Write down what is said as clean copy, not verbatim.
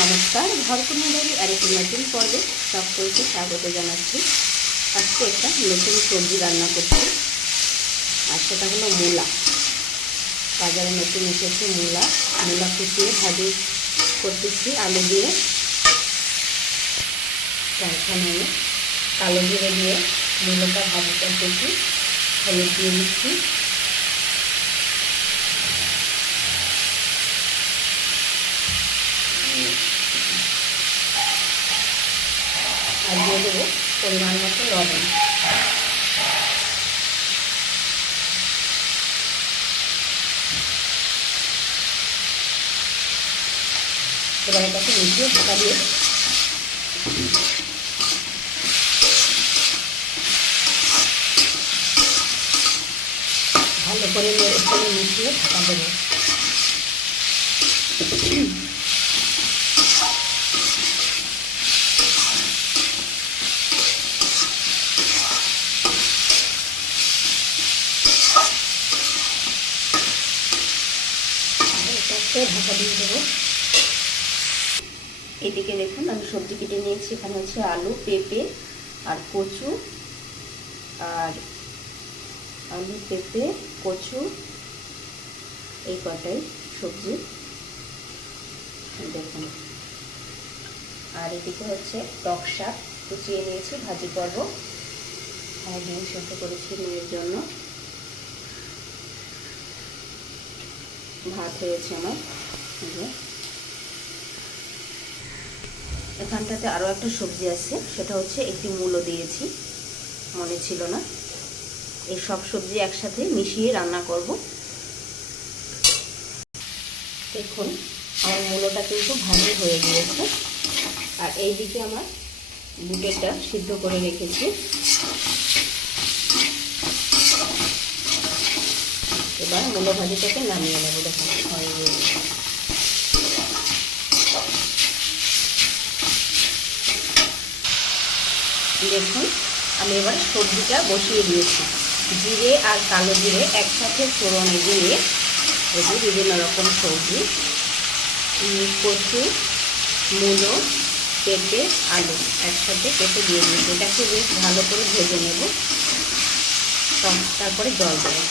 নমস্কার, ঘরকন্যাবাড়ির আরেকটি নতুন পর্বে সকলকে স্বাগত জানাচ্ছি। আজকে একটা নতুন সবজি রান্না করছি, আর সেটা হলো মূলা। বাজারে নতুন এসেছে মূলা। মূলা কুচিয়ে ভাজি করতেছি আলু দিয়ে। এখানে আমি কালো জিরে দিয়ে মূলাটা ভাজি করতেছি, হলুদ দিয়ে দিচ্ছি। আর দিয়ে দেবো পরিমাণ মতো লবণ। এবার এটাকে মিশিয়ে ঢাকা দিয়ে ভালো করে মিশিয়ে ঢাকা দেবো। ঢাকা দিয়ে দেবো। এদিকে দেখুন আমি সবজি কেটে নিয়েছি। এখানে হচ্ছে আলু, পেঁপে আর কচু, আর আলু, পেঁপে, কচু, এই কটাই সবজি দেখুন। আর এদিকে হচ্ছে টক শাক কুচিয়ে নিয়েছি, ভাজি করব। আর ডিম সেদ্ধ করেছি মেয়ের জন্য। ভাত হয়েছে আমার। এখানটাতে আরও একটা সবজি আছে, সেটা হচ্ছে একটি মূলো দিয়েছি, মনে ছিল না। এই সব সবজি একসাথে মিশিয়ে রান্না করব। দেখুন আমার মূলোটা কিন্তু ভালো হয়ে গিয়েছে। আর এই দিকে আমার বুটেরটা সিদ্ধ করে রেখেছি। এবার মূলো ভাজিটাকে নামিয়ে নেব। দেখুন হয়ে গিয়েছে। দেখুন আমি এবার সবজিটা বসিয়ে দিয়েছি। জিরে আর কালো জিরে একসাথে ফোড়নে দিয়ে বিভিন্ন রকম সবজি, কচু, মূলো, পেঁপে, আলু একসাথে কেটে দিয়ে দিয়েছি। এটাকে বেশ ভালো করে ভেজে নেব, তারপরে জল দেবো।